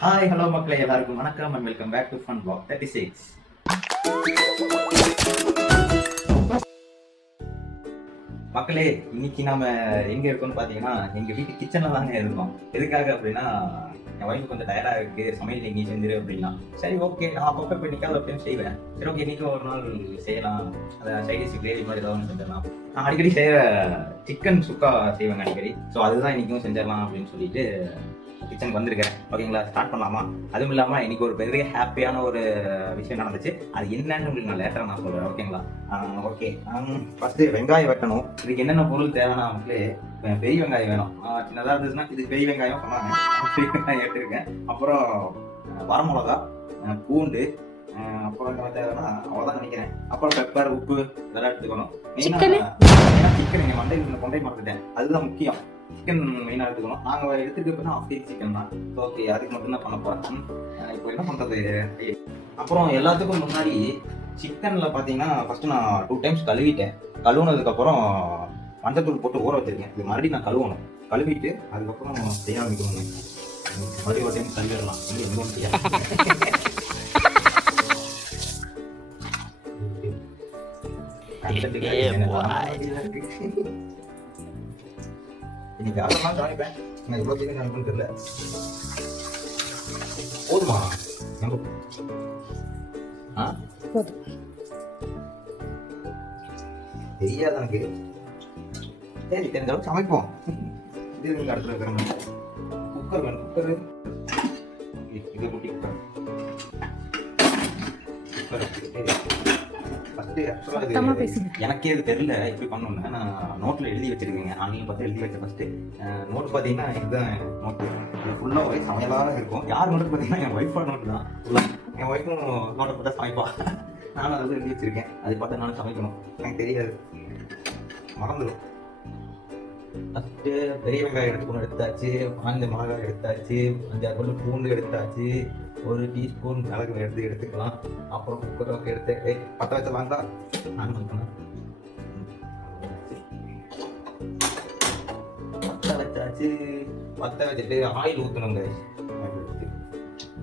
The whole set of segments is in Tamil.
ஹாய் ஹலோ மக்களே, எல்லாருக்கும் வணக்கம் and welcome back to fun block 36. மக்களே, இன்னைக்கு நாம எங்க இருக்கோம்னு பாத்தீங்கன்னா எங்க வீட்டு கிச்சன்ல தாங்க இருக்கோம். எதுக்காக அப்படின்னா என் ஒய்ஃபு கொஞ்சம் டயர்டா இருக்கு, சமையல் எங்கேயும் செஞ்சிரு அப்படின்னா சரி ஓகே, நான் அப்பப்போ இப்போ நிக்காத அப்படின்னு செய்வேன். சரி ஓகே, இன்னைக்கு ஒரு நாள் செய்யலாம், அதை சைடிஷ் கிரேவி மாதிரி ஏதாவது செஞ்சிடலாம். நான் அடிக்கடி செய்யற சிக்கன் சுக்கா செய்வேங்க அடிக்கடி. ஸோ அதுதான் இன்னைக்கும் செஞ்சிடலாம் அப்படின்னு சொல்லிட்டு கிச்சனுக்கு வந்திருக்கேன். ஓகேங்களா, ஸ்டார்ட் பண்ணலாமா? அதுவும் இல்லாமல் இன்னைக்கு ஒரு பெரிய ஹாப்பியான ஒரு விஷயம் நடந்துச்சு. அது என்னன்னு உங்களுக்கு நான் லேட்டராக நான் சொல்கிறேன். ஓகேங்களா? ஓகே, ஃபஸ்ட்டு வெங்காயம் வெட்டணும். இதுக்கு என்னென்ன பொருள் தேவைன்னா வந்து பெரிய வெங்காயம் வேணும். சின்னதாக இருந்துச்சுன்னா இது பெரிய வெங்காயம் சொன்னாங்க, பெரிய வெங்காயம் எடுத்துருக்கேன். அப்புறம் வரமிளகா, பூண்டு, அப்புறம் தேவைன்னா அவ்வளோதான் நினைக்கிறேன். அப்புறம் பெப்பர், உப்பு இதெல்லாம் எடுத்துக்கணும். சிக்கன் எங்கள் மண்டை கொண்டை மறந்துட்டேன், அதுதான் முக்கியம். சிக்கன் மெயினாக எடுத்துக்கணும். நாங்கள் எடுத்துக்கிட்டு ஆஃப் கேஜி சிக்கன் தான். ஓகே, அதுக்கு மட்டும்தான் பண்ண போகிறேன். இப்போ என்ன பண்ணுறது? அப்புறம் எல்லாத்துக்கும் முன்னாடி சிக்கனில் பார்த்தீங்கன்னா ஃபஸ்ட்டு நான் 2 டைம்ஸ் கழுவிட்டேன். கழுவுனதுக்கப்புறம் மஞ்சத்தூள் போட்டு ஊற வச்சிருக்கேன். இது மறுபடியும் நான் கழுவணும். கழுவிட்டு அதுக்கப்புறம் செய்ய ஆரம்பிக்கணும். மறுபடியும் ஒரு டைம் கழுவிடலாம். எதுவும் செய்ய இன்னைக்கு அதெல்லாம் காமிப்பேன். நான் இவ்வளோ செய்ய காமிப்பேன்னு தெரியல. போதுமா? தெரியாது எனக்கு. சரி, தெரிஞ்ச அளவுக்கு சமைப்போம். இது அடுத்த இருக்கிற குக்கர் வேணும். குக்கர் இது குட்டி குக்கர். எனக்கே இது தெரியல எப்படி பண்ணணும்னு. நான் நோட்ல எழுதி வச்சிருக்கேங்க. ஆன்லைன் பார்த்து எழுதி வச்சேன். ஃபர்ஸ்ட் நோட் பார்த்தீங்கன்னா இதுதான் நோட்டு. இது ஃபுல்லாக ஒரே சமையலாக இருக்கும். யார் நோட்டு பார்த்தீங்கன்னா என் ஒய்ஃபோட நோட்டு தான் ஃபுல்லாக. என் ஒய்ஃபும் நோட்டை பார்த்தா சமைப்பா. நானும் அதை எழுதி வச்சிருக்கேன். அதை பார்த்து நானும் சமைக்கணும். எனக்கு தெரியாது, மறந்துடும். ஃபஸ்ட்டு பெரிய வெங்காயம் எடுத்தாச்சு, காஞ்ச மிளகாய் எடுத்தாச்சு, 5-6 பல்லு பூண்டு எடுத்தாச்சு, 1 டீஸ்பூன் மிளகு எடுத்துக்கலாம். அப்புறம் குக்கர் எடுத்து பற்ற வச்சலாங்களா? நான் பண்ணேன், பற்ற வச்சாச்சு. பற்ற வச்சுட்டு ஆயில் ஊற்றணுங்க.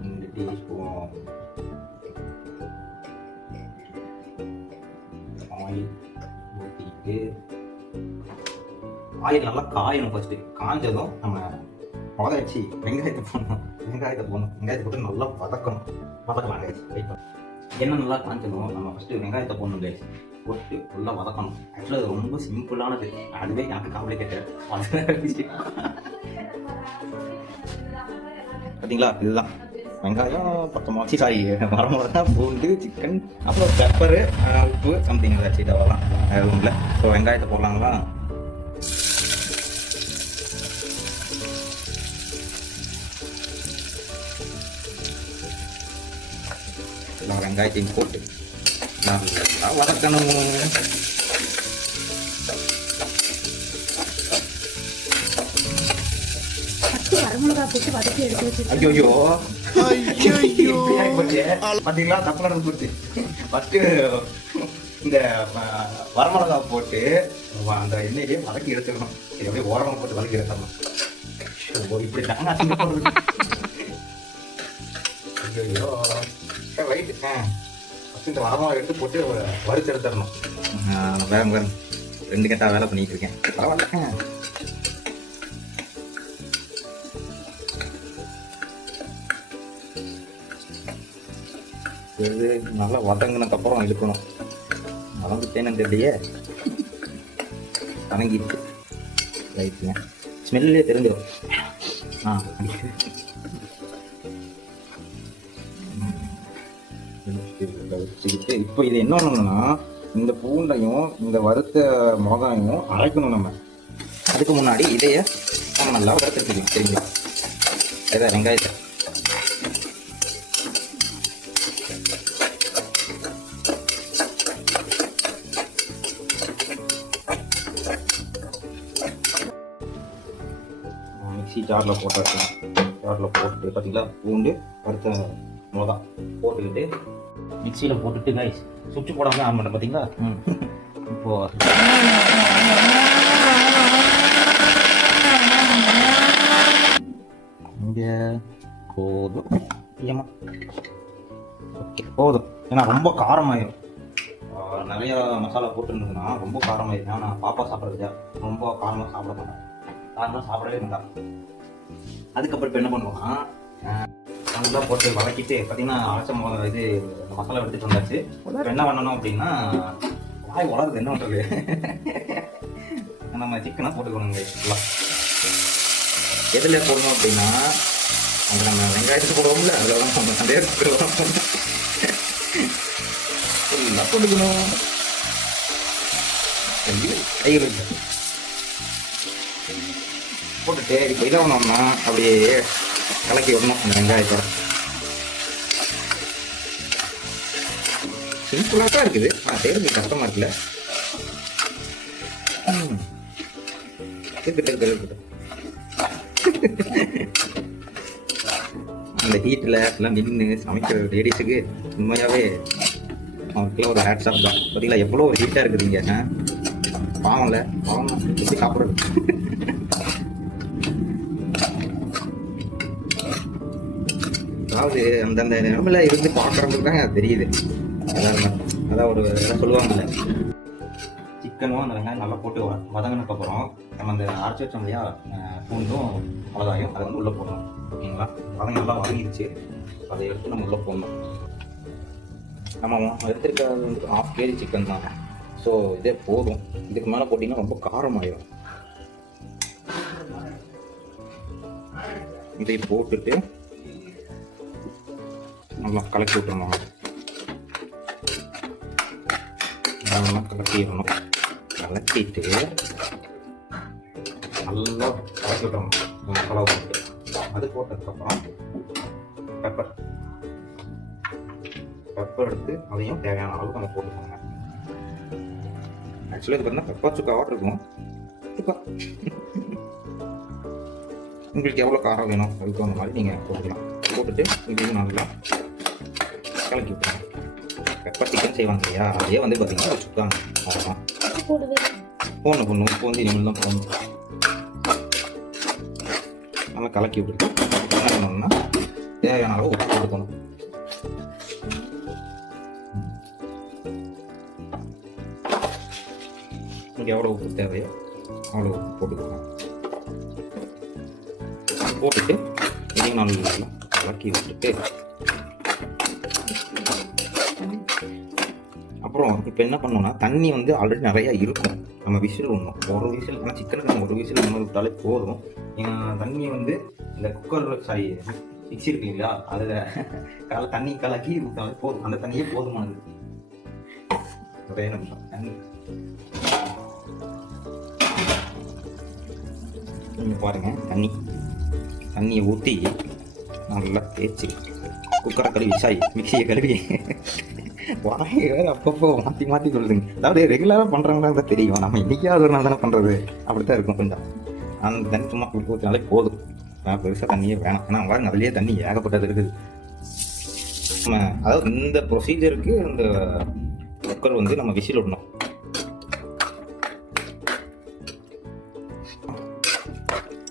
2 டீஸ்பூன் ஆயில் ஊற்றிட்டு ஆயில் நல்லா காயணும். ஃபர்ஸ்ட் காஞ்சதும் நம்ம மிளகா வச்சு வெங்காயத்தை போடணும். வெங்காயத்தை போட்டு நல்லா வதக்கணும். வெயிட் பண்ணணும். எண்ணெய் நல்லா காஞ்சணும். நம்ம ஃபர்ஸ்ட் வெங்காயத்தை போடணும் கைஸ். போட்டு ஃபுல்லாக வதக்கணும். ஆக்சுவலாக அது ரொம்ப சிம்பிளானது. அதுவே எனக்கு காம்ப்ளிகேட்டட். பார்த்தீங்களா, இதுதான் வெங்காயம், பச்சை மிளகா, சாரி வரமிளகா, பூண்டு, சிக்கன், அப்புறம் பெப்பரு, உப்பு, சம்திங் ஏதாச்சும் இதெல்லாம் எதுவும் இல்லை. ஸோ வெங்காயத்தை போடலாங்களா? வெங்காயத்தையும் போட்டு நல்லா வதக்கணும். ஐயோ பாத்தீங்களா, தப்பு நடந்து போச்சு. ஃபர்ஸ்ட் இந்த வரமிளகா போட்டு அந்த எண்ணெயிலேயே வதக்கி எடுத்துக்கணும். அப்படியே ஓரமாக போட்டு வதக்கி எடுத்துடணும். இப்படி தாங்க. ஐயோ ரைட்டு. ஃபஸ்ட்டு இந்த வரமிளகா எடுத்து போட்டு வறுத்து எடுத்துடணும். வேற 2 கட்டா வேலை பண்ணிட்டு இருக்கேன். பரவாயில்ல. இது நல்லா வதங்கினதுக்கப்புறம் இழுக்கணும். வதங்கிட்டேன்னு தெரியலையே, வதங்கிட்டு ரைட்டுங்க. ஸ்மெல்லே தெரிஞ்சிடும். வச்சுக்கிட்டு இப்போ இது என்ன பண்ணணும்னா, இந்த பூண்டையும் இந்த வறுத்த மிளகாயும் அரைக்கணும். நம்ம அதுக்கு முன்னாடி இதைய நம்ம நல்லா வறுத்துக்கணும். சரிங்களா? இதை வெங்காயத்தை மிக்ஸி ஜாரில் போட்டாச்சு. ஜாரில் போட்டு பார்த்தீங்களா, பூண்டு, வறுத்த மிளகா போட்டுக்கிட்டு மிக்சியில் போட்டுட்டு கைஸ் சுவிட்ச் போடாமல் ஆன் பண்ண பார்த்தீங்களா. இப்போ இங்கே போதும். ஏமா ஓகே போதும். ஏன்னா ரொம்ப காரமாயிடும். நிறைய மசாலா போட்டுருந்ததுன்னா ரொம்ப காரமாயிடும். நான் பாப்பா சாப்பிட்றதா ரொம்ப காரமாக சாப்பிட மாட்டேன். காரமாக சாப்பிடவே மாட்டேன். அதுக்கப்புறம் இப்போ என்ன பண்ணுவோம்னா நல்லா போட்டு வதக்கிட்டு பார்த்தீங்கன்னா அரைச்ச இது மசாலா எடுத்துட்டு வந்தாச்சு. என்ன பண்ணணும் அப்படின்னா வாய் வளருது என்ன பண்ணுறது நம்ம சிக்கனாக போட்டுக்கணுங்க. ஃபுல்லாக எதில் போடணும் அப்படின்னா அந்த நம்ம வெங்காயத்துக்கு போடுவோம்ல அதில் வந்து நம்ம நிறைய ஃபுல்லாக போட்டுக்கணும். கையில் போட்டுட்டு இப்போ இதை பண்ணோம்னா அப்படியே கலக்கி விடணும் அந்த வெங்காயத்தோட. சிம்பிளாக தான் இருக்குது. செய்யறது கஷ்டமா இருக்குல்ல. அந்த ஹீட்டில் எல்லாம் நின்று சமைக்கிற லேடிஸுக்கு உண்மையாகவே அவங்களுக்குலாம் ஒரு ஹேட்ஸ் ஆஃப் தான். பார்த்தீங்களா எவ்வளோ ஒரு ஹீட்டாக இருக்குதுங்க. பாவம்ல பாவம் எப்படி சாப்பிட்றது. அதாவது அந்தந்த நிலமையில இருந்து பார்க்குறவங்களுக்கு தாங்க அது தெரியுது. அதான் ஒரு சொல்லுவாங்கல்ல, சிக்கனும் அந்த வெங்காயம் நல்லா போட்டு வதங்கினதுக்கப்புறம் நம்ம அந்த அரைச்சி வச்சோம் இல்லையா பூண்டும் மிளகாயும் அதை வந்து உள்ளே போடணும். ஓகேங்களா, வதங்க நல்லா வதங்கிடுச்சு. அதை எடுத்து நம்ம உள்ளே போடணும். நம்ம எடுத்துருக்கிறது வந்து 1/2 kg சிக்கன் தான். ஸோ இதே போதும். இதுக்கு மேலே போட்டிங்கன்னா ரொம்ப காரமாயிடும். இதை போட்டுட்டு நல்லா கலக்கி விட்டுறணும். நல்லா கலக்கிடணும். கலக்கிட்டு நல்லா கலக்கி விட்டுறணும் மசாலா போட்டு. அது போட்டதுக்கப்புறம் பெப்பர் எடுத்து அதையும் தேவையான அளவுக்கு நம்ம போட்டுக்கோங்க. ஆக்சுவலி இது பார்த்தீங்கன்னா பெப்பர் சுக்காவாக இருக்கும். சுக்கா உங்களுக்கு எவ்வளோ காரம் வேணும் அதுக்கு அந்த மாதிரி நீங்கள் போட்டுக்கலாம். போட்டுட்டு இதையும் நல்லா கலக்கி விட்டுருங்க. பெப்பர் சிக்கன் செய்வாங்க இல்லையா, அதே வந்து பார்த்தீங்கன்னா சுக்கா அவ்வளோதான் போடணும். உப்பு வந்து இனிமேல் தான் போடணும். நல்லா கலக்கி விட்டுட்டு என்ன பண்ணணும்னா தேவையான அளவு உப்பு போட்டுக்கணும். உங்களுக்கு எவ்வளோ உப்பு தேவையோ அவ்வளோ உப்பு போட்டுக்கணும். போட்டுட்டு இதையும் நல்லா கலக்கி விட்டுட்டு அப்புறம் இப்போ என்ன பண்ணோம்னா தண்ணி வந்து ஆல்ரெடி நிறையா இருக்கும். நம்ம விசில் விடணும். ஒரு விசில் ஆனால் சிக்கனுக்கு நம்ம ஒரு விசில் நம்ம விட்டாலே போதும். தண்ணியை வந்து இந்த குக்கர் மிக்ஸி இருக்கு இல்லையா அதில் தண்ணி கலக்கி விட்டாலே போதும். அந்த தண்ணியே போதுமானது. ஒரே நிமிஷம் நீங்கள் பாருங்கள். தண்ணியை ஊற்றி நல்லா தேய்ச்சி குக்கரை கழுவி மிக்சியை கழுவி வாங்கி வேறு அப்பப்போ மாற்றி சொல்லுதுங்க. அதாவது ரெகுலராக பண்ணுறவங்களா தான் தெரியும். நம்ம இன்றைக்காவது ஒரு நாள் தானே பண்ணுறது. அப்படி தான் இருக்கும். கொஞ்சம் அந்த தண்ணி சும்மா ஊற்றினாலே போதும். பெருசாக தண்ணியே வேணாம். ஏன்னா வாங்க அதுலேயே தண்ணி ஏகப்பட்டது இருக்குது. நம்ம அதாவது இந்த ப்ரொசீஜருக்கு இந்த குக்கர் வந்து நம்ம விசில் விடணும்.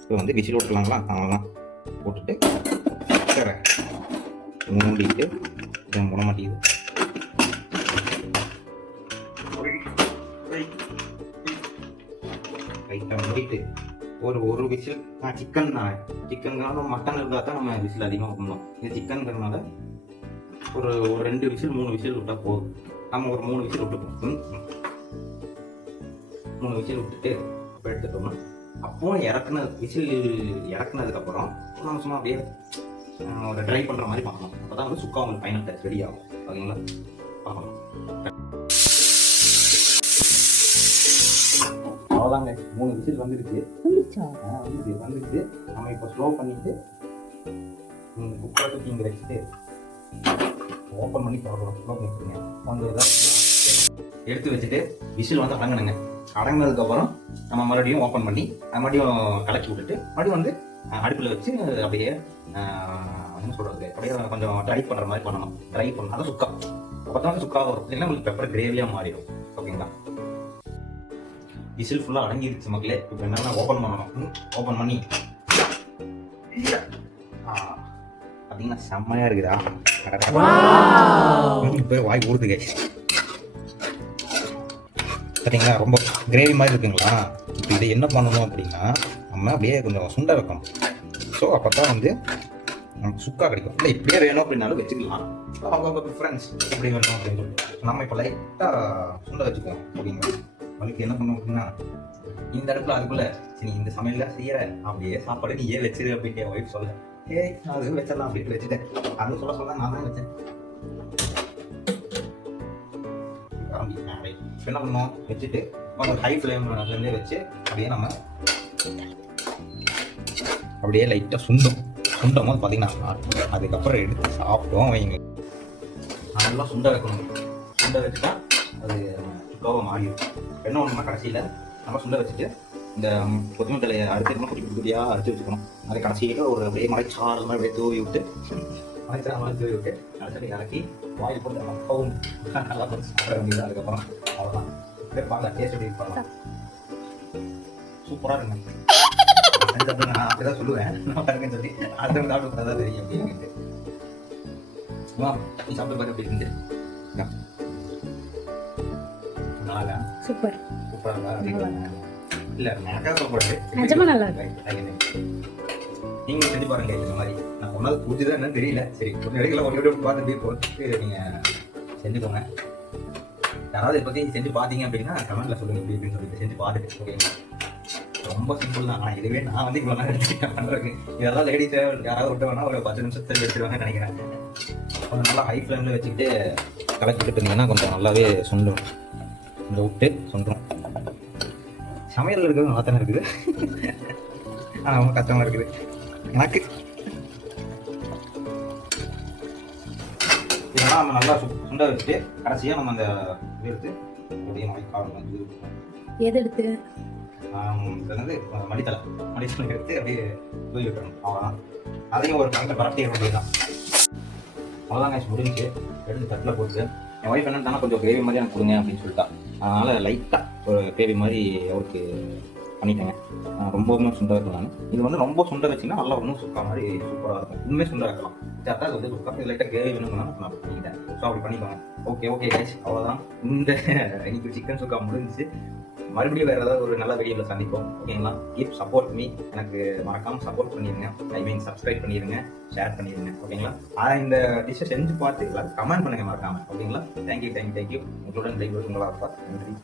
இப்போ வந்து விசில் விட்டுலாங்களா, அவ்வளோதான். போட்டுட்டு மூடிட்டு முட மாட்டேங்குது. மூடிட்டு ஒரு விசில். சிக்கன் மட்டன் இருந்தால் தான் நம்ம விசில் அதிகமாக பண்ணணும். இது சிக்கனுங்கிறதுனால ஒரு 2 விசில் 3 விசில் விட்டால் போதும். நம்ம ஒரு 3 விசில் விட்டுப்போம். 3 விசில் விட்டுட்டு இப்போ எடுத்துட்டோம்னா அப்போ இறக்குனதுக்கப்புறம் நம்ம சும்மா அப்படியே ஒரு ட்ரை பண்ணுற மாதிரி பார்க்கணும். அப்போ தான் வந்து சுக்கா உங்களுக்கு ஃபைனல் டச் ரெடி ஆகும். ஓகேங்களா, பார்க்கலாம். அவ்வளோதாங்க, 3 விசில் வந்துடுச்சு. நம்ம இப்போ ஸ்லோ பண்ணிட்டு குக்கரை தூக்கி இங்கே வச்சுட்டு ஓப்பன் பண்ணி பார்க்கணும். ஸ்லோ பண்ணிட்டுருங்க. அந்த எடுத்து வச்சுட்டு விசில் வந்து அடங்கணுங்க. அடங்கினதுக்கப்புறம் நம்ம மறுபடியும் ஓப்பன் பண்ணி மறுபடியும் கலக்கி விட்டுட்டு மறுபடியும் வந்து அடுப்பில் வச்சு அப்படியே என்ன சொல்கிறது, அப்படியே கொஞ்சம் ட்ரை பண்ணுற மாதிரி பண்ணணும். ட்ரை பண்ணால் சுக்கா, அப்போ தான் வந்து சுக்கா வரும். இல்லைன்னா உங்களுக்கு பெப்பர் கிரேவியாக மாறிடும். ஓகேங்களா, விசில் ஃபுல்லாக அடங்கிடுச்சு மக்களே. இப்போ என்னென்னா ஓப்பன் பண்ணணும். ஓப்பன் பண்ணி பார்த்தீங்கன்னா செம்மையாக இருக்குதா? போய் வாய் ஊறுதுங்க. பார்த்தீங்களா ரொம்ப கிரேவி மாதிரி இருக்குங்களா? இப்போ இதை என்ன பண்ணணும் அப்படின்னா நம்ம அப்படியே கொஞ்சம் சுண்டை வைக்கணும். ஸோ அப்போ தான் வந்து நமக்கு சுக்கா கிடைக்கும். இல்லை இப்படியே வேணும் அப்படின்னாலும் வச்சுக்கலாம். அவங்க ப்ரிஃபரன்ஸ் எப்படி வேணும் அப்படின்னு சொல்லிட்டு நம்ம இப்போ லைட்டாக சுண்டை வச்சுக்குவோம். ஓகேங்களா? அவளுக்கு என்ன பண்ணணும் அப்படின்னா இந்த இடத்துல அதுக்குள்ள சரி இந்த சமையல்லாம் செய்யற அப்படியே சாப்பாடு நீ ஏன் வச்சிரு அப்படின்னு என் ஒய்ஃப் சொல்ல, நான் அது வச்சிடலாம் அப்படின்னு வச்சுட்டேன். அது சொல்ல நான் தான் வச்சேன். என்ன பண்ணுவோம் வச்சுட்டு கொஞ்சம் ஹை ஃப்ளேம்லேருந்தே வச்சு அப்படியே நம்ம அப்படியே லைட்டாக சுண்டும் போது பார்த்தீங்கன்னா அதுக்கப்புறம் எடுத்து சாப்பிட்டோம் வைங்க. நல்லா சுண்டை வைக்கணும். சுண்டை வச்சுட்டா அது கோபம் ஆகிடும். என்ன ஒன்றுனா கடைசியில் நம்ம சுண்டை வச்சுட்டு இந்த கொத்தமல்லி தலையை அரைச்சிக்கணும், குட்டி குட்டியாக அரைச்சி வச்சுக்கணும். அதை கடைசியில் ஒரு அப்படியே மலைச்சாறு மாதிரி அப்படியே தூவி விட்டு அரைச்சி இறக்கி வாயில் போட்டு அப்பவும் நல்லா போட்டு சாப்பிட வேண்டியது. அதுக்கப்புறம் அவ்வளோதான். அப்படியே பார்க்கலாம் டேஸ்ட் எப்படி பார்க்கலாம். சூப்பராக இருக்குங்க. நான் அப்படிதான் சொல்லுவேன், நான் பாருங்கன்னு சொல்லி அடுத்த சாப்பிட்டு தான் தெரியும் அப்படின்னு. நீ சாப்பிட்டு பாரு எப்படி இருந்து. நல்லா சூப்பர் சூப்பராக இல்ல எனக்காக சொல்லக்கூடாது, நிஜமா நல்லா இருக்கு. நீங்க செஞ்சு பாருங்க. இந்த மாதிரி நான் ஒன்னாவது புரிஞ்சுதான் என்னன்னு தெரியல. சரி ஒரு இடையில ஒரு வீடியோ பார்த்து போட்டு நீங்க செஞ்சுக்கோங்க. யாராவது இதை பத்தி செஞ்சு பாத்தீங்க அப்படின்னா கமெண்ட்ல சொல்லுங்க எப்படி அப்படின்னு சொல்லிட்டு செஞ்சு பார்த்துட்டு. ஓகேங்களா? ரொம்ப சிம்பிள் தான். ஆனால் இதுவே நான் வந்து இவ்வளோ நேரம் எடுத்துக்கிட்டேன் பண்ணுறதுக்கு. இதெல்லாம் லேடிஸை யாராவது விட்டு வேணா ஒரு 10 நிமிஷத்தில் எடுத்துருவாங்கன்னு நினைக்கிறேன். கொஞ்சம் நல்லா ஹை ஃப்ளேமில் வச்சுக்கிட்டு கலக்கி விட்டுருந்தீங்கன்னா கொஞ்சம் நல்லாவே சுண்டும். இந்த விட்டு சுண்டும். சமையல் இருக்கிறது நல்லா தானே இருக்குது. ஆனால் ரொம்ப கஷ்டமாக இருக்குது எனக்கு. இதெல்லாம் நம்ம நல்லா சுண்டை வச்சுட்டு கடைசியாக நம்ம அந்த எடுத்து அப்படியே நாளைக்கு காரணம் எது எடுத்து மடித்தலை எடுத்து அப்படியே தூவி விட்டுறணும். அவ்வளோதான். அதையும் ஒரு கணக்கில் பரட்டி வேண்டியதுதான். அவ்வளோதான் முடிஞ்சு எடுத்து தட்டில் போட்டு என் ஒய்ஃப் என்னன்னு கொஞ்சம் கிரேவி மாதிரி எனக்கு கொடுங்க அப்படின்னு சொல்லிட்டா. அதனால் லைட்டாக ஒரு கிரேவி மாதிரி அவருக்கு பண்ணிட்டேங்க. ரொம்பவுமே சுண்டை வைக்கலாம். நான் இது வந்து ரொம்ப சுண்டை வச்சிங்கன்னா நல்லா ஒன்றும் சுக்கா மாதிரி சூப்பராக இருக்கும். இன்னுமே சுண்டை வைக்கலாம். அதான் அது வந்து சுக்கா லைட்டாக கிரேவி வேணும்னா நான் பண்ணிக்கிட்டேன். ஸோ அப்படி பண்ணிக்கோங்க. ஓகே கைஸ், அவ்வளோதான். இந்த இன்னைக்கு சிக்கன் சுக்கா முடிஞ்சிச்சு. மறுபடியும் வேறு ஏதாவது ஒரு நல்ல வீடியோவில் சந்திப்போம். ஓகேங்களா? Keep support me. எனக்கு மறக்காமல் சப்போர்ட் பண்ணிடுங்க. சப்ஸ்கிரைப் பண்ணிடுங்க, ஷேர் பண்ணிடுங்க. ஓகேங்களா? இந்த டிஷ்ஷை செஞ்சு பார்த்து எல்லாரும் கமெண்ட் பண்ணுங்க மறக்காமல். ஓகேங்களா? தேங்க்யூ. உங்களுடன் நன்றி.